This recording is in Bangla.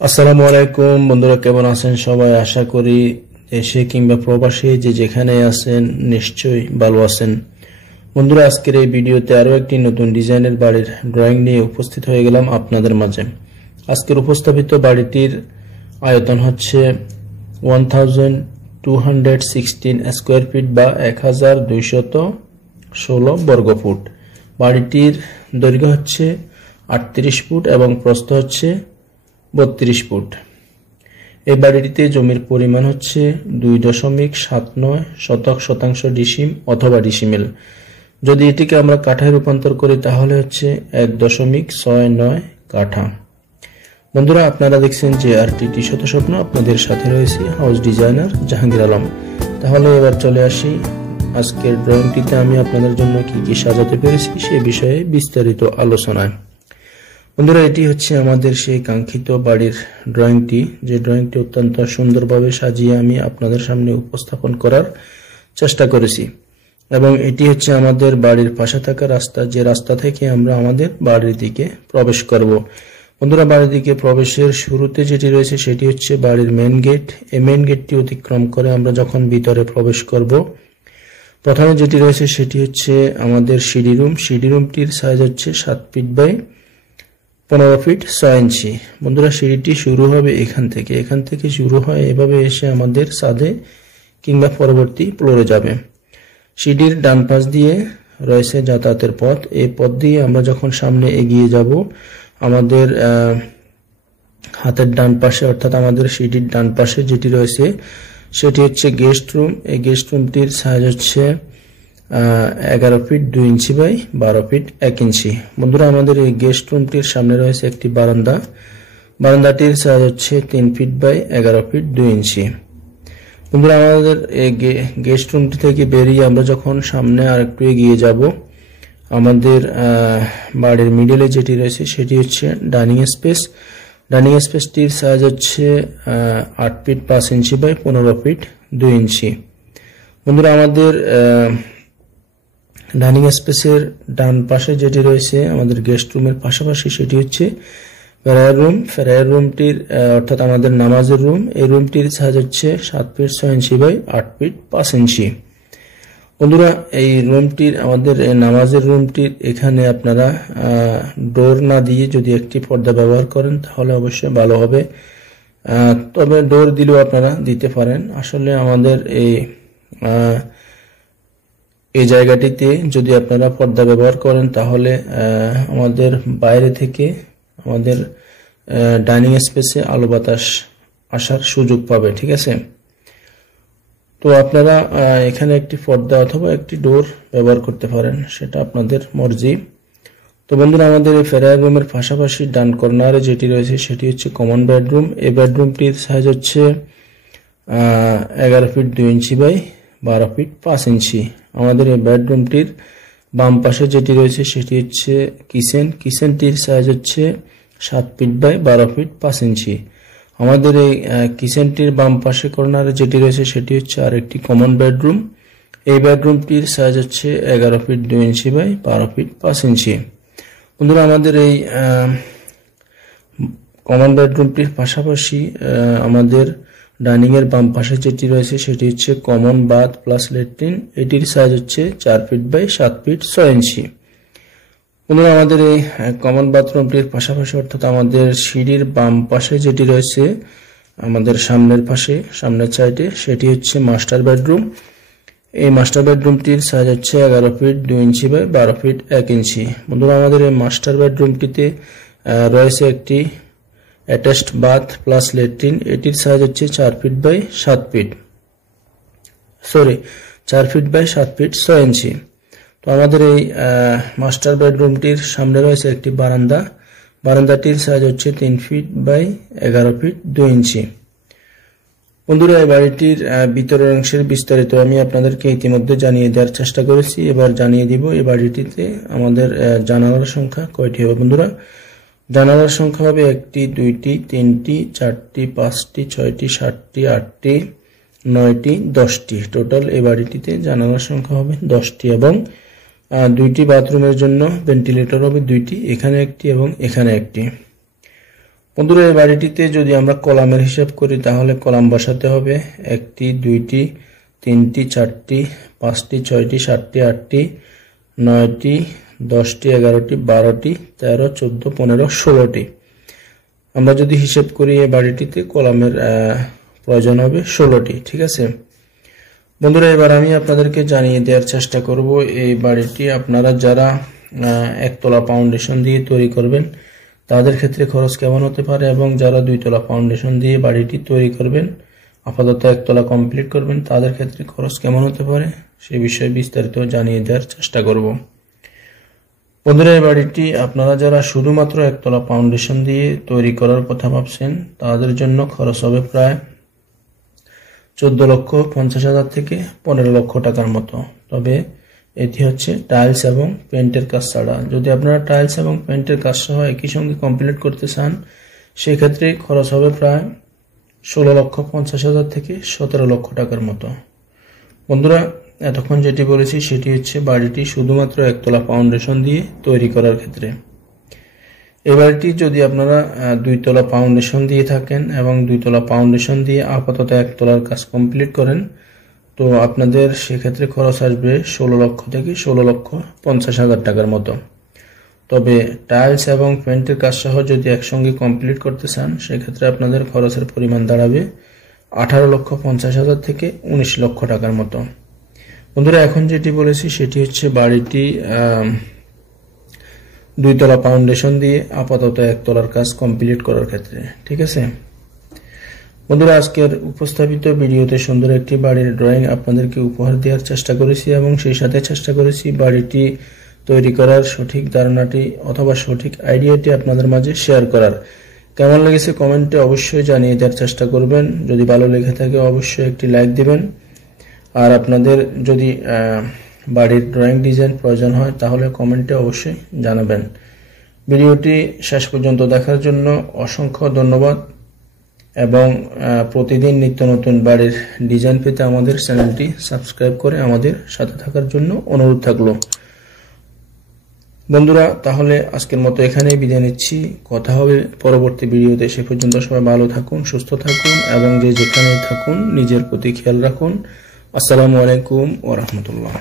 আসসালামু আলাইকুম বন্ধুরা, কেমন আছেন সবাই? আশা করি দেশে কিংবা প্রবাসে যে যেখানে আছেন নিশ্চয়ই ভালো আছেন। বন্ধুরা, আজকের এই ভিডিওতে আরো একটি নতুন ডিজাইনের বাড়ির ড্রয়িং নিয়ে উপস্থিত হয়ে গেলাম আপনাদের মাঝে। আজকের উপস্থাপিত বাড়িটির আয়তন হচ্ছে 1216 স্কোয়ার ফিট বা 1216 বর্গ ফুট। বাড়িটির দৈর্ঘ্য হচ্ছে 38 ফুট এবং প্রস্থ হচ্ছে 32 ফুট। এই বাড়িটিতে জমির পরিমাণ হচ্ছে 2.79 শতাংশ ডিসিম অথবা ডিসিমেল। যদি এটিকে আমরা কাঠায় রূপান্তর করি তাহলে হচ্ছে 1.69 কাঠা। বন্ধুরা, আপনারা দেখছেন যে RTT শত স্বপ্ন, আপনাদের সাথে রয়েছে হাউস ডিজাইনার জাহাঙ্গীর আলম। তাহলে এবার চলে আসি আজকের ড্রয়িংটিতে আমি আপনাদের জন্য কি কি সাজাতে পেরেছি সে বিষয়ে বিস্তারিত আলোচনায়। বন্ধুরা, এটি হচ্ছে আমাদের সেই কাঙ্ক্ষিত বাড়ির ড্রয়িংটি, যে ড্রয়িংটি অত্যন্ত সুন্দরভাবে সাজিয়ে আমি আপনাদের সামনে উপস্থাপন করার চেষ্টা করেছি। এবং এটি হচ্ছে আমাদের বাড়ির পাশে থাকা রাস্তা, যে রাস্তা থেকে আমরা আমাদের বাড়ির দিকে প্রবেশ করব। বন্ধুরা, বাড়ির দিকে প্রবেশের শুরুতে যেটি রয়েছে সেটি হচ্ছে বাড়ির মেন গেট। এই মেন গেটটি অতিক্রম করে আমরা যখন ভিতরে প্রবেশ করব, প্রথমে যেটি রয়েছে সেটি হচ্ছে আমাদের সিঁড়ি রুম। সিঁড়ি রুমটির সাইজ হচ্ছে 7 ফিট বাই 15 ফিট 6 ইঞ্চি। বন্ধুরা, সিঁড়িটি শুরু হবে এখান থেকে শুরু হয় এভাবে এসে আমাদের ছাদে কিংবা পরবর্তী ফ্লোরে যাবে। সিঁড়ির ডান পাশ দিয়ে রয়েছে যাতায়াতের পথ। এই পথ দিয়ে আমরা যখন সামনে এগিয়ে যাব, আমাদের হাতের ডান পাশে অর্থাৎ আমাদের সিঁড়ির ডান পাশে যেটি রয়েছে সেটি হচ্ছে গেস্ট রুম। এই গেস্ট রুমটির সাইজ হচ্ছে 11 ফিট 2 ইঞ্চি বাই 12 ফিট 1 ইঞ্চি। বন্ধুরা, আমাদের এই গেস্ট রুমটির সামনে রয়েছে একটি বারান্দা। বারান্দাটির সাইজ হচ্ছে 3 ফিট বাই 11 ফিট 2 ইঞ্চি। বন্ধুরা, আমাদের এই গেস্ট রুমটি থেকে বেরিয়ে আমরা যখন সামনে আর একটু এগিয়ে যাব, আমাদের বাড়ির মিডলে যেটি রয়েছে সেটি হচ্ছে ডাইনিং স্পেস। ডাইনিং স্পেসটির সাইজ হচ্ছে 8 ফিট 5 ইঞ্চি বাই 15 ফিট 2 ইঞ্চি। বন্ধুরা, আমাদের ডাইনিং স্পেসের ডান পাশে যেটি রয়েছে আমাদের গেস্ট রুমের পাশাপাশি সেটি হচ্ছে ফেরায়ার রুম। ফেরায়ার রুমটির অর্থাৎ আমাদের নামাজের রুম। এই রুমটির সাইজ হচ্ছে 7 ফিট 6 ইঞ্চি বাই 8 ফিট 5 ইঞ্চি। বন্ধুরা, এই রুমটির আমাদের নামাজের রুমটির এখানে আপনারা ডোর না দিয়ে যদি একটি পর্দা ব্যবহার করেন তাহলে অবশ্যই ভালো হবে। তবে ডোর দিলেও আপনারা দিতে পারেন। আসলে আমাদের এই জায়গাটিতে যদি আপনারা পর্দা ব্যবহার করেন তাহলে আমাদের বাইরে থেকে আমাদের ডাইনিং স্পেসে আলো বাতাস আসার সুযোগ পাবে। ঠিক আছে, তো আপনারা এখানে একটি পর্দা অথবা একটি ডোর ব্যবহার করতে পারেন, সেটা আপনাদের মর্জি। তো বন্ধুরা, আমাদের এই ফেরায়ার রুমের পাশাপাশি ডান কর্নারে যেটি রয়েছে সেটি হচ্ছে কমন বেডরুম। এই বেডরুমটির সাইজ হচ্ছে 11 ফিট 2 ইঞ্চি বাই 12 ফিট 5 ইঞ্চি। আমাদের এই বেডরুমটির বাম পাশে যেটি রয়েছে সেটি হচ্ছে কিচেন। কিচেনটির সাইজ হচ্ছে 7 ফিট বাই 12 ফিট 5 ইঞ্চি। আমাদের এই কিচেনটির বাম পাশে কর্নারে যেটি রয়েছে সেটি হচ্ছে আরেকটি কমন বেডরুম। এই বেডরুমটির সাইজ হচ্ছে 11 ফিট 2 ইঞ্চি বাই 12 ফিট 5 ইঞ্চি। বন্ধুরা, আমাদের এই কমন বেডরুমটির পাশাপাশি আমাদের ডাইনিং এর বাম পাশে যেটি রয়েছে সেটি হচ্ছে কমন বাথ প্লাস ল্যাট্রিন। এটির সাইজ হচ্ছে 4 ফিট বাই 7 ফিট 6 ইঞ্চি। বন্ধুরা, আমাদের এই কমন বাথরুমটির পাশাপাশি অর্থাৎ আমাদের সিঁড়ির বাম পাশে যেটি রয়েছে আমাদের সামনের সাইডে সেটি হচ্ছে মাস্টার বেডরুম। এই মাস্টার বেডরুমটির সাইজ হচ্ছে 11 ফিট 2 ইঞ্চি বাই 12 ফিট 1 ইঞ্চি। বন্ধুরা, আমাদের এই মাস্টার বেডরুমটিতে রয়েছে একটি অ্যাটাচড বাথ প্লাস ল্যাট্রিন। এটির সাইজ হচ্ছে 4 ফিট বাই 7 ফিট 6 ইঞ্চি। তো আমাদের এই মাস্টার বেডরুমটির সামনে রয়েছে একটি বারান্দা। বারান্দাটির সাইজ হচ্ছে 3 ফিট বাই 11 ফিট 2 ইঞ্চি। বন্ধুরা, এই বাড়িটির ভিতরের অংশের বিস্তারিত আমি আপনাদেরকে ইতিমধ্যে জানিয়ে দেওয়ার চেষ্টা করেছি। এবার জানিয়ে দিব এই বাড়িটিতে আমাদের জানালার সংখ্যা কয়টি হবে। বন্ধুরা, জানালার সংখ্যা হবে 1টি 2টি 3টি 4টি 5টি 6টি 7টি 8টি 9টি 10টি। টোটাল এই বাড়িটিতে জানালার সংখ্যা হবে 10টি এবং 2টি বাথরুমের জন্য ভেন্টিলেটর হবে 2টি, এখানে একটি এবং এখানে একটি। বন্ধুরা এই বাড়িটিতে যদি আমরা কলামের হিসাব করি তাহলে কলাম বসাতে হবে 1টি 2টি 3টি 4টি 5টি 6টি 7টি 8টি 9টি 10টি 11টি 12টি 13 14 15 16টি। আমরা যদি হিসাব করি এই বাড়িটিতে কলামের প্রয়োজন হবে 16টি। ঠিক আছে বন্ধুরা, এবার আমি আপনাদেরকে জানিয়ে দেওয়ার চেষ্টা করব এই বাড়িটি আপনারা যারা একতলা ফাউন্ডেশন দিয়ে তৈরি করবেন তাদের ক্ষেত্রে খরচ কেমন হতে পারে, এবং যারা 2 তলা ফাউন্ডেশন দিয়ে বাড়িটি তৈরি করবেন আপাতত একতলা কমপ্লিট করবেন তাদের ক্ষেত্রে খরচ কেমন হতে পারে সে বিষয়ে বিস্তারিত জানিয়ে দেওয়ার চেষ্টা করব। বন্ধুরা এই বাড়িটি আপনারা যারা শুধুমাত্র একতলা ফাউন্ডেশন দিয়ে তৈরি করার কথা ভাবছেন তাদের জন্য খরচ হবে প্রায় 14,50,000 থেকে 15 লক্ষ টাকার মতো। তবে এটি হচ্ছে টাইলস এবং পেইন্টের কাজ ছাড়া। যদি আপনারা টাইলস এবং পেইন্টের কাজ সহ একই সঙ্গে কমপ্লিট করতে চান সেক্ষেত্রে খরচ হবে প্রায় 16,50,000 থেকে 17 লক্ষ টাকার মতো। বন্ধুরা এতক্ষণ যেটি বলেছি সেটি হচ্ছে বাড়িটি শুধুমাত্র একতলা ফাউন্ডেশন দিয়ে তৈরি করার ক্ষেত্রে। এই বাড়িটি যদি আপনারা 2 তলা ফাউন্ডেশন দিয়ে থাকেন এবং 2 তলা ফাউন্ডেশন দিয়ে আপাতত একতলার কাজ কমপ্লিট করেন তো আপনাদের সেক্ষেত্রে খরচ আসবে 16 লক্ষ থেকে 16,50,000 টাকার মতো। তবে টাইলস এবং পেইন্টের কাজ সহ যদি একসঙ্গে কমপ্লিট করতে চান সেক্ষেত্রে আপনাদের খরচের পরিমাণ দাঁড়াবে 18,50,000 থেকে 19 লক্ষ টাকার মতো। বন্ধুরা এখন যেটি বলেছি সেটি হচ্ছে বাড়িটি 2 তলা ফাউন্ডেশন দিয়ে আপাতত একতলার কাজ কমপ্লিট করার ক্ষেত্রে। ঠিক আছে বন্ধুরা, আজকের উপস্থাপিত ভিডিওতে সুন্দর একটি বাড়ির ড্রয়িং আপনাদেরকে উপহার দেওয়ার চেষ্টা করেছি এবং সেই সাথে চেষ্টা করেছি বাড়িটি তৈরি করার সঠিক ধারণাটি অথবা সঠিক আইডিয়াটি আপনাদের মাঝে শেয়ার করার। কেমন লেগেছে কমেন্টে অবশ্যই জানিয়ে দেওয়ার চেষ্টা করবেন। যদি ভালো লেগে থাকে অবশ্যই একটি লাইক দিবেন। আর আপনাদের যদি বাড়ির ড্রয়িং ডিজাইন প্রয়োজন হয় তাহলে কমেন্টে অবশ্যই জানাবেন। ভিডিওটি শেষ পর্যন্ত দেখার জন্য অসংখ্য ধন্যবাদ এবং প্রতিদিন নিত্য নতুন বাড়ির ডিজাইন পেতে আমাদের চ্যানেলটি সাবস্ক্রাইব করে আমাদের সাথে থাকার জন্য অনুরোধ থাকলো। বন্ধুরা তাহলে আজকের মতো এখানেই বিদায় নিচ্ছি। কথা হবে পরবর্তী ভিডিওতে। সে পর্যন্ত সবাই ভালো থাকুন, সুস্থ থাকুন এবং যে যেখানে থাকুন নিজের প্রতি খেয়াল রাখুন। আসসালামু আলাইকুম ওয়া রাহমাতুল্লাহ।